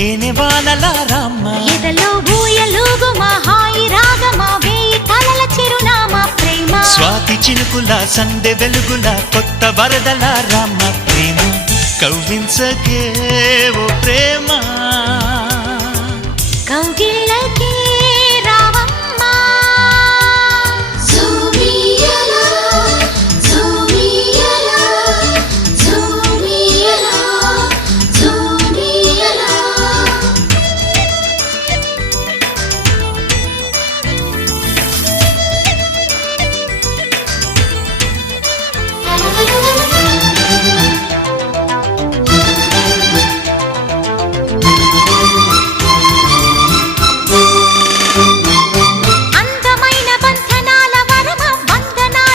తేనె వానలా రామ్మ ఎదలో ఊయలూగు మా హాయి రాగమా వేయి కలల చిరునామా ప్రేమ స్వాతి చినుకుల సందె వెలుగుల కొత్త వరదల రామ్మ ప్రేమ కవ్వించకే ఓ ప్రేమ కౌగిళ్ళకే